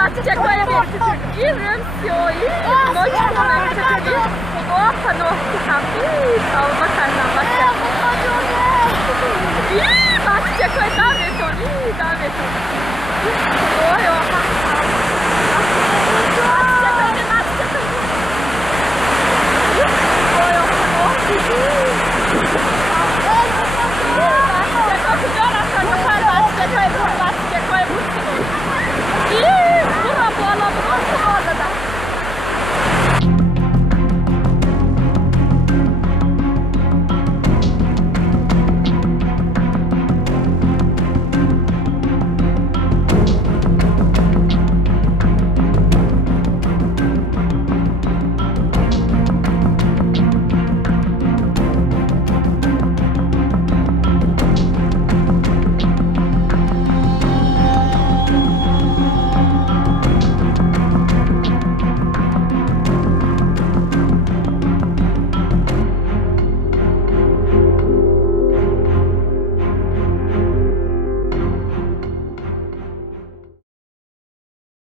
Patrzcie, jakie i wiem, все, и ночью и опа, ножки там, и бакана, бакана. И patrzcie, jakie tam jest on, i tam jest on.